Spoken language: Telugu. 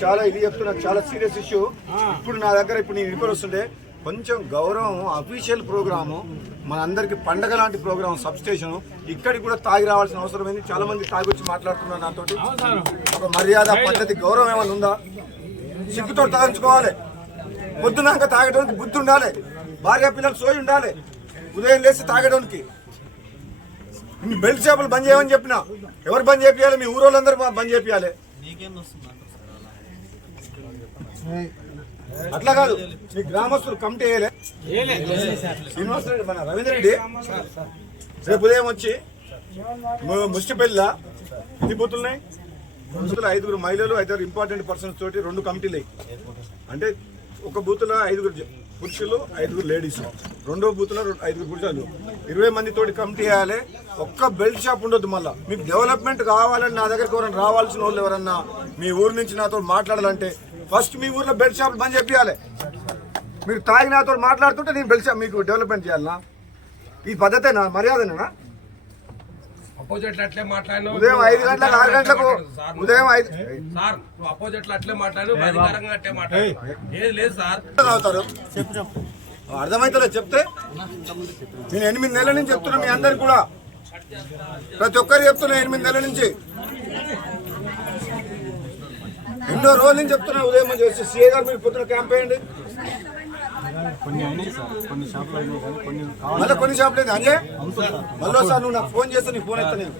చాలా ఇది చెప్తున్నా, చాలా సీరియస్ ఇష్యూ. ఇప్పుడు నా దగ్గర ఇప్పుడు నేను ఇంటికి వస్తుంటే కొంచెం గౌరవం, అఫీషియల్ ప్రోగ్రాము, మన అందరికి పండగ లాంటి ప్రోగ్రామ్, సబ్ స్టేషన్, ఇక్కడికి కూడా తాగి రావాల్సిన అవసరం ఏంది? చాలా మంది తాగి వచ్చి మాట్లాడుతున్నారు నాతోటి. ఒక మర్యాద, పద్ధతి, గౌరవం ఏమైనా ఉందా? సిగ్గుతో తాగించుకోవాలి. పొద్దున్నాక తాగడానికి బుద్ధి ఉండాలి. భార్య పిల్లలు సోయి ఉండాలి. ఉదయం లేసి తాగడానికి. బెల్ట్ షాపులు బంద్ చేయమని చెప్పినా ఎవరు బంద్ చేయాలి? మీ ఊరోళ్ళందరూ బంద్ చేయాలి. అట్లా కాదు, మీ గ్రామస్తులు కమిటీ వేయలే? శ్రీనివాస రెడ్డి, మన రవీంద్ర రెడ్డి రేపు ఉదయం వచ్చి ముష్టిపల్లిలో ఎన్ని బూతులున్నాయి? 5 మహిళలు, 5 ఇంపార్టెంట్ పర్సన్స్ తోటి 2 కమిటీలు. అంటే ఒక బూత్లో 5 పురుషులు, 5 లేడీస్, రెండో బూత్లో 5 పురుషులు, 20 మంది తోటి కమిటీ వేయాలి. ఒక్క బెల్ట్ షాప్ ఉండొద్దు. మళ్ళీ మీకు డెవలప్మెంట్ కావాలని నా దగ్గరికి ఎవరైనా రావాల్సిన వాళ్ళు ఎవరన్నా మీ ఊరు నుంచి నాతో మాట్లాడాలంటే ఫస్ట్ మీ ఊర్లో బెల్ట్ షాప్ బంద్ చేయాలి. మీరు తాగి నాతో మాట్లాడుతుంటే నేను బెల్ట్ షాప్ మీకు డెవలప్మెంట్ చేయాలనా? ఈ పద్ధతేనా? మర్యాదనేనా? ఉదయం 5 గంటలకు 6 గంటలకు ఉదయం 5 అవుతారు. అర్థమైతే చెప్తే నేను 8 నెలల నుంచి చెప్తున్నా. మీ అందరికి కూడా ప్రతి ఒక్కరు చెప్తున్నా. 8 నెలల నుంచి ఎన్నో రోజుల నుంచి చెప్తున్నా. ఉదయం చేసి సీఏ గారు మీరు పొద్దున క్యాంప్ వేయండి. మళ్ళీ కొన్ని షాపులు అంజయ్ మళ్ళీ సార్ నువ్వు నాకు ఫోన్ చేస్తే నీ ఫోన్ ఎత్తా నేను.